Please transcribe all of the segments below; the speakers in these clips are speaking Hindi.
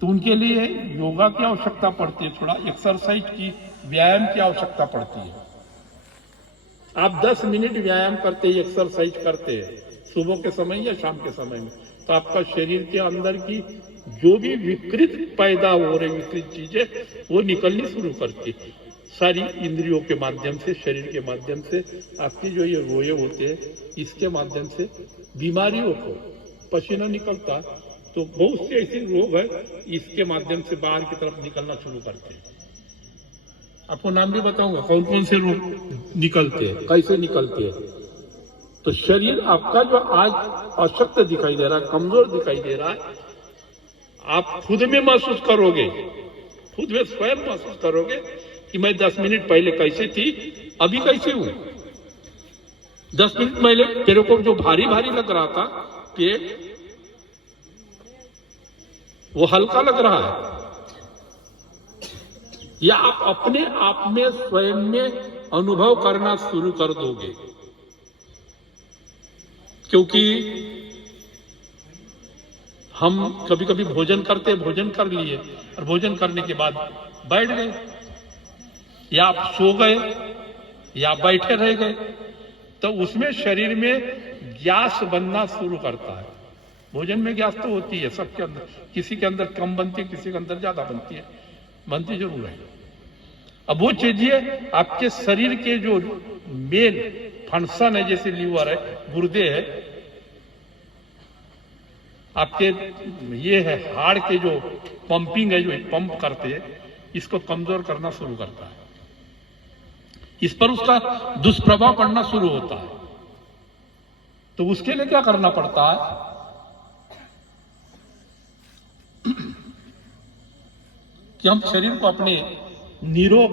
तो उनके लिए योगा की आवश्यकता पड़ती है, थोड़ा एक्सरसाइज की, व्यायाम की आवश्यकता पड़ती है। आप 10 मिनट व्यायाम करते हैं, एक्सरसाइज करते हैं सुबह के समय या शाम के समय में, तो आपका शरीर के अंदर की जो भी विकृत पैदा हो रही विकृत चीजें वो निकलनी शुरू करती है। सारी इंद्रियों के माध्यम से, शरीर के माध्यम से, आपकी जो ये रोए होते हैं इसके माध्यम से बीमारियों को, पसीना निकलता तो बहुत से ऐसे रोग है इसके माध्यम से बाहर की तरफ निकलना शुरू करते हैं। आपको नाम भी बताऊंगा कौन कौन से रोग निकलते हैं, कैसे निकलते हैं। तो शरीर आपका जो आज अशक्त दिखाई दे रहा है, कमजोर दिखाई दे रहा है, आप खुद में महसूस करोगे, खुद में स्वयं महसूस करोगे कि मैं 10 मिनट पहले कैसे थी, अभी कैसे हूं। 10 मिनट पहले तेरे को जो भारी भारी लग रहा था पेट, वो हल्का लग रहा है। या आप अपने आप में स्वयं में अनुभव करना शुरू कर दोगे, क्योंकि हम कभी कभी भोजन करते, भोजन कर लिए और भोजन करने के बाद बैठ गए, या आप सो गए या बैठे रह गए, तो उसमें शरीर में गैस बनना शुरू करता है। भोजन में गैस तो होती है सबके अंदर, किसी के अंदर कम बनती है, किसी के अंदर ज्यादा बनती है, बनती जरूर है। अब वो चीजें आपके शरीर के जो मेन फंक्शन है, जैसे लीवर है, गुर्दे है, आपके ये है हार्ट के जो पंपिंग है, जो पंप करते हैं, इसको कमजोर करना शुरू करता है। इस पर उसका दुष्प्रभाव पड़ना शुरू होता है। तो उसके लिए क्या करना पड़ता है कि हम शरीर को अपने निरोग,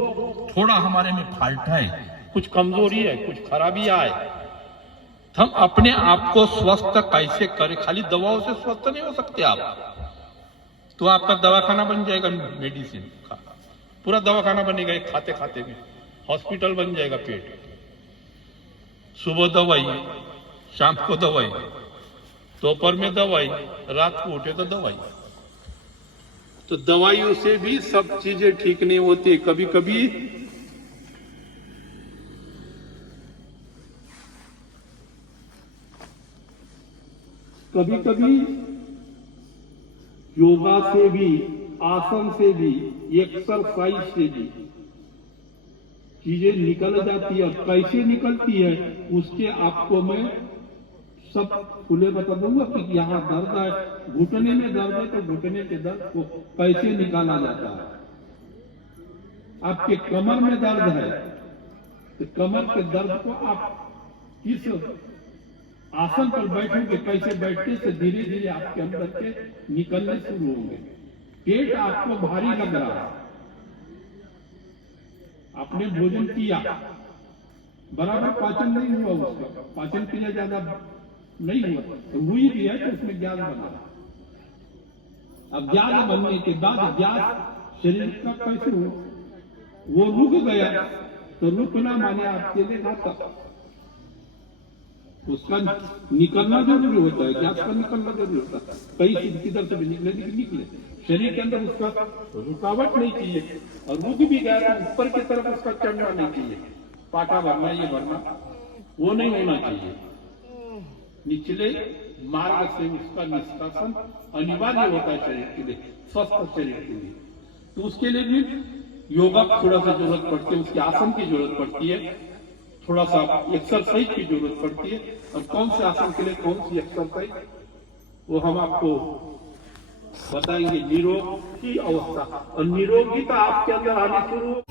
थोड़ा हमारे में फाल्ट है, कुछ कमजोरी है, कुछ खराबियां है, हम अपने आप को स्वस्थ कैसे करें। खाली दवाओं से स्वस्थ नहीं हो सकते आप, तो आपका दवाखाना बन जाएगा, मेडिसिन का पूरा दवाखाना बनेगा, एक खाते खाते में हॉस्पिटल बन जाएगा पेट। सुबह दवाई, शाम को दवाई, दोपहर में दवाई, रात को उठे तो दवाई। तो दवाइयों से भी सब चीजें ठीक नहीं होती। कभी कभी योगा से भी, आसन से भी, एक्सरसाइज से भी चीजें निकल जाती है। कैसे निकलती है उसके आपको मैं सब खुले बता दूंगा कि यहाँ दर्द है, घुटने में दर्द है तो घुटने के दर्द को कैसे निकाला जाता है। आपके कमर में दर्द है तो कमर के दर्द को आप किस आसन पर बैठोगे, कैसे बैठने से धीरे धीरे आपके अंदर के निकलने शुरू होंगे। पेट आपको भारी लग रहा है, आपने भोजन किया, बराबर पाचन नहीं हुआ, उसका पाचन क्रिया ज्यादा नहीं हुआ, हुई भी है तो उसमें गैस बना। अब गैस बनने के बाद गैस शरीर का कैसे हो, वो रुक गया, तो रुकना माने आपके लिए घातक, उसका निकलना जरूरी होता है, गैस का निकलना जरूरी होता है। कई किधर से भी निकले, शरीर के अंदर उसका रुकावट नहीं चाहिए, और रुक भी गया तो ऊपर की तरफ उसका चढ़ना नहीं चाहिए, पाटा भरना, ये भरना वो नहीं होना चाहिए। निचले मार्ग से उसका निष्कासन अनिवार्य होता है शरीर के लिए, स्वस्थ शरीर के लिए। तो उसके लिए भी योगा थोड़ा सा जरूरत पड़ती है, उसके आसन की जरूरत पड़ती है, थोड़ा सा एक्सरसाइज की जरूरत पड़ती है। और कौन से आसन के लिए कौन सी एक्सरसाइज, वो हम आपको बताएंगे। निरोग की अवस्था और निरोगिता आपके अंदर आनी शुरू है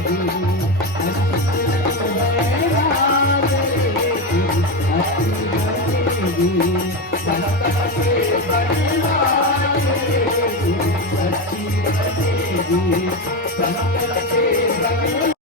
Happy